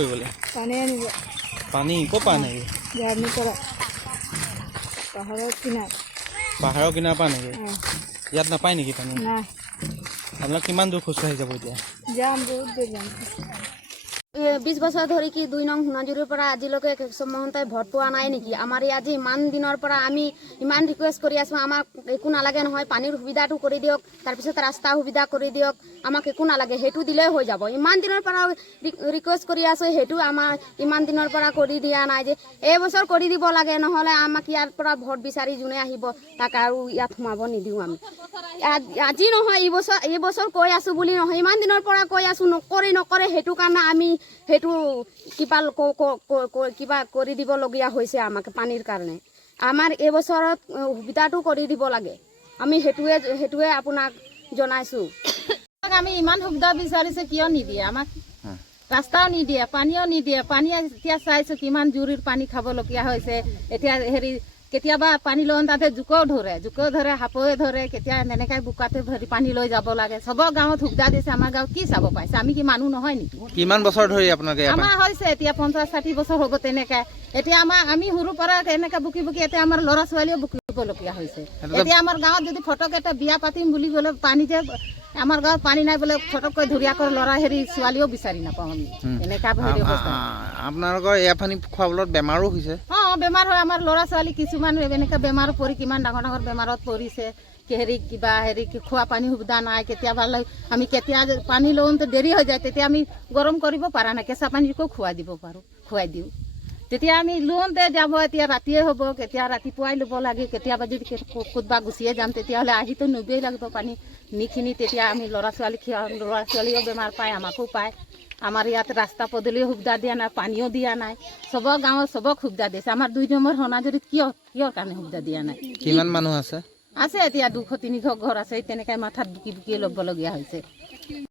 কৰিবলৈ? পানী আনিব। পানী ক'ৰ পৰা আনেগৈ? জাৰ্ণি পৰা পাহাৰৰ কিনাৰ। পাহাৰৰ কিনাৰ পৰা আনেগৈ? ইয়াত নাপায় নেকি পানী? নাই। আপোনালোক কিমান দূৰ খোজকাঢ়ি যাব এতিয়া? যাম, বহুত দূৰ যাম। 20 বছৰ ধৰি কি 2 নং সোণাজুৰিৰ পৰা আজিলৈকে কেশৱ মহন্তই ভোট পোৱা নাই নেকি? আমাৰ আজি ইমান দিনৰ পৰা আমি ইমান ৰিকুৱেষ্ট কৰি আছোঁ, আমাক একো নালাগে নহয়, পানীৰ সুবিধাটো কৰি দিয়ক, তাৰপিছত ৰাস্তা সুবিধা কৰি দিয়ক, আমাক একো নালাগে, সেইটো দিলেই হৈ যাব। ইমান দিনৰ পৰা ৰিকুৱেষ্ট কৰি আছোঁ, সেইটো আমাৰ ইমান দিনৰ পৰা কৰি দিয়া নাই যে এইবছৰ কৰি দিব লাগে, নহ'লে আমাক ইয়াৰ পৰা ভোট বিচাৰি যোনে আহিব তাক আৰু ইয়াত সোমাব নিদিওঁ আমি। আজি নহয়, এইবছৰ কৈ আছোঁ বুলি নহয়, ইমান দিনৰ পৰা কৈ আছোঁ, নকৰে সেইটো কাৰণে আমি সেইটো কিবা কৰি দিবলগীয়া হৈছে আমাক পানীৰ কাৰণে। আমাৰ এইবছৰত সুবিধাটো কৰি দিব লাগে, আমি সেইটোৱে আপোনাক জনাইছোঁ। আমি ইমান সুবিধা বিচাৰিছে, কিয় নিদিয়ে আমাক? ৰাস্তাও নিদিয়ে, পানীও নিদিয়ে। পানী এতিয়া চাইছোঁ কিমান জুৰিৰ পানী খাবলগীয়া হৈছে। এতিয়া কেতিয়াবা পানী লওঁ তাতে জোকেও ধৰে, সাপে ধৰে, কেতিয়া এনেকৈ বোকাতে ভৰি পানী লৈ যাব লাগে। চবৰ গাঁৱত সুবিধা দিছে, আমাৰ গাঁৱত কি চাব পাইছে? আমি কি মানুহ নহয় নেকি? কিমান বছৰ ধৰি আপোনালোকে? আমাৰ হৈছে এতিয়া 50-60 বছৰ হ'ব তেনেকৈ। এতিয়া আমি সৰুৰ পৰা এনেকৈ বুকি এতিয়া আমাৰ ল'ৰা ছোৱালীও বুকিবলগীয়া হৈছে। এতিয়া আমাৰ গাঁৱত যদি ফটক এটা বিয়া পাতিম বুলি ক'লে পানী যে আমাৰ গাঁৱত পানী নাই বোলে, ফটককৈ ধুনীয়াকৈ ল'ৰা ছোৱালীও বিচাৰি নাপাওঁ আমি। এনেকুৱা অৱস্থা। আপোনালোকৰ এয়া পানী খোৱাৰ ফলত বেমাৰো হৈছে? বেমাৰ হয়, আমাৰ ল'ৰা ছোৱালী কিছুমান এনেকৈ বেমাৰত পৰি কিমান ডাঙৰ বেমাৰত পৰিছে। খোৱা পানী সুবিধা নাই। কেতিয়াবা আমি পানী লওঁতে দেৰি হৈ যায়, তেতিয়া আমি গৰম কৰিব পৰা নাই, কেঁচা পানীকো খুৱাই দিওঁ। তেতিয়া আমি লওঁতে যাব, এতিয়া ৰাতিয়ে হ'ব, কেতিয়া ৰাতিপুৱাই ল'ব লাগে, কেতিয়াবা যদি ক'তবা গুচিয়ে যাম তেতিয়াহ'লে আহিতো নিবই লাগিব পানী নিখিনি। তেতিয়া আমি ল'ৰা ছোৱালীও বেমাৰ পায়, আমাকো পায়। আমাৰ ইয়াত ৰাস্তা পদূলিও সুবিধা দিয়া নাই, পানীও দিয়া নাই। চবৰ গাঁৱত চবক সুবিধা দিছে, আমাৰ 2 নম্বৰ সোণাজুৰিত কিয় কাৰণে সুবিধা দিয়া নাই? কিমান মানুহ আছে? আছে এতিয়া 200-300 ঘৰ আছে, তেনেকৈ মাথাত বুকি ল'বলগীয়া হৈছে।